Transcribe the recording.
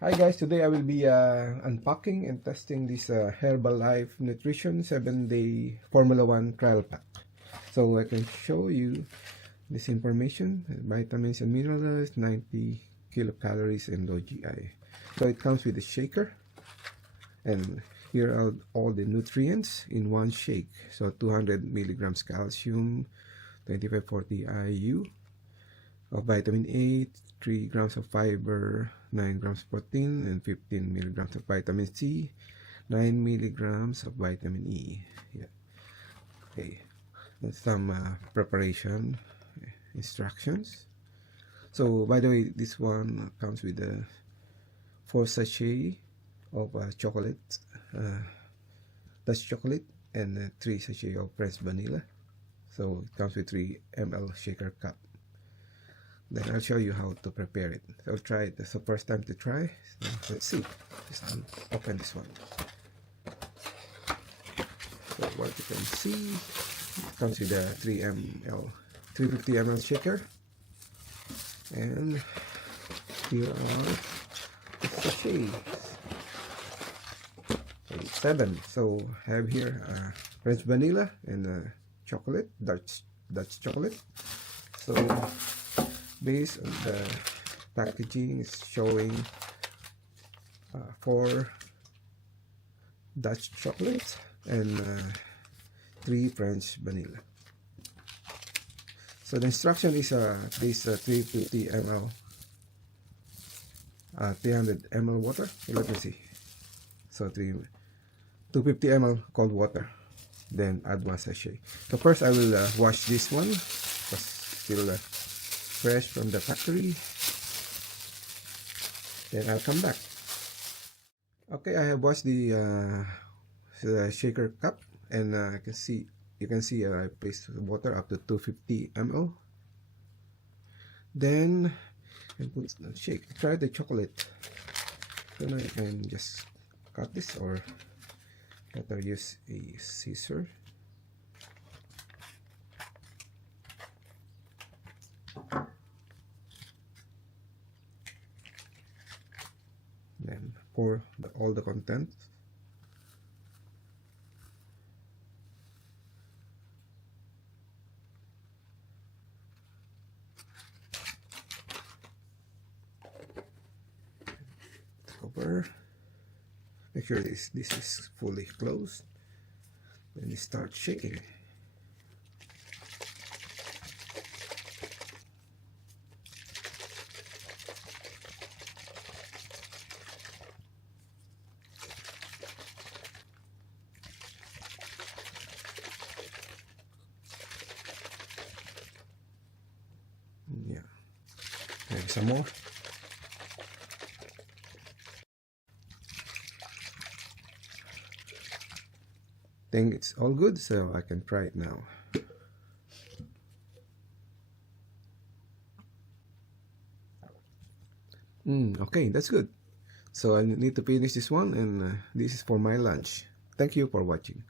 Hi guys, today I will be unpacking and testing this Herbalife Nutrition 7-day Formula 1 trial pack. So I can show you this information: vitamins and minerals, 90 kilocalories and low GI. So it comes with a shaker, and here are all the nutrients in one shake. So 200 milligrams calcium, 2540 IU of vitamin A, 3 grams of fiber, 9 grams protein, and 15 milligrams of vitamin C, 9 milligrams of vitamin E. Yeah. Okay. And some preparation instructions. So, by the way, this one comes with a 4 sachet of chocolate, Dutch chocolate, and 3 sachet of French vanilla. So, it comes with 3 ml shaker cup. Then I'll show you how to prepare it. I'll try it. It's the first time to try. So let's see. Just open this one. So what you can see, it comes with a 350 ml shaker. And here are the sachets. 7. So I have here French vanilla and chocolate, Dutch chocolate. So based on the packaging, is showing 4 Dutch chocolates and 3 French vanilla. So the instruction is this 350 ml 300 ml water. Let me see. So 250 ml cold water, then add 1 sachet. So first I will wash this one because still fresh from the factory. Then I'll come back. Okay, I have washed the shaker cup, and you can see I placed water up to 250 ml. Then I put shake. Try the chocolate. Then I can just cut this, or better use a scissor. Then pour all the contents. Cover. Make sure this is fully closed. Then you start shaking. Yeah, maybe some more. Think it's all good, so I can try it now. Okay, that's good. So I need to finish this one, and this is for my lunch. Thank you for watching.